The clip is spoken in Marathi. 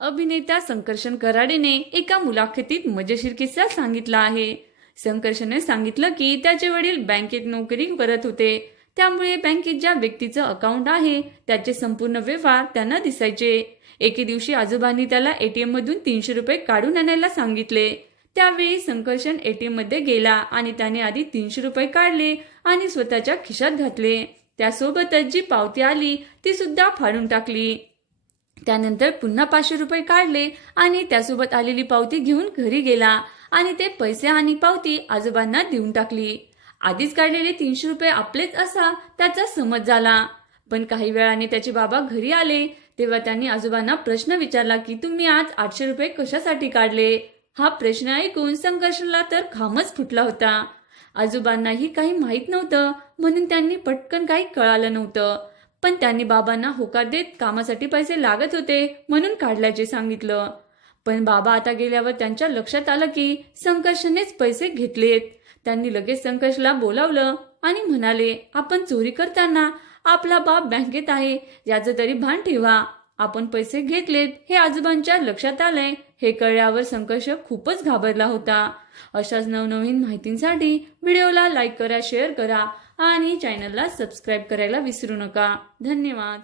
अभिनेता संकर्षण कराडेने एका मुलाखतीत मजेशीर किस्सा सांगितला आहे. संकर्षणने सांगितलं की त्याचे वडील बँकेत नोकरी करत होते. त्यामुळे बँकेत ज्या व्यक्तीचं अकाउंट आहे त्याचे संपूर्ण व्यवहार त्यांना दिसायचे. एके दिवशी आजोबांनी त्याला एटीएम मधून तीनशे रुपये काढून आणायला सांगितले. त्यावेळी संकर्षण एटीएममध्ये गेला आणि त्याने आधी तीनशे रुपये काढले आणि स्वतःच्या खिशात घातले. त्यासोबतच जी पावती आली ती सुद्धा फाडून टाकली. त्यानंतर पुन्हा पाचशे रुपये काढले आणि त्यासोबत आलेली पावती घेऊन घरी गेला आणि ते पैसे आणि पावती आजोबांना देऊन टाकली. आधीच काढलेले तीनशे रुपये आपलेच असा त्याचा समज झाला. पण काही वेळाने त्याचे बाबा घरी आले तेव्हा त्यांनी आजोबांना प्रश्न विचारला की तुम्ही आज आठशे रुपये कशासाठी काढले? हा प्रश्न ऐकून संघर्षला तर घामच फुटला होता. आजोबांनाही काही माहीत नव्हतं म्हणून त्यांनी पटकन काही कळालं नव्हतं. पण त्यांनी बाबांना होकार देत कामासाठी पैसे लागत होते म्हणून काढल्याचे सांगितलं. पण बाबा आता गेल्यावर त्यांच्या लक्षात आलं की संकर्षनेच पैसे घेतलेत. त्यांनी लगेच संकर्षला बोलावलं आणि म्हणाले आपण चोरी करताना आपला बाप बँकेत आहे याचं तरी भान ठेवा. आपण पैसे घेतलेत हे आजोबांच्या लक्षात आलंय हे कळल्यावर संकर्ष खूपच घाबरला होता. अशाच नवनवीन माहितींसाठी व्हिडिओला लाईक करा शेअर करा आणि चॅनलला सबस्क्राईब करायला विसरू नका. धन्यवाद.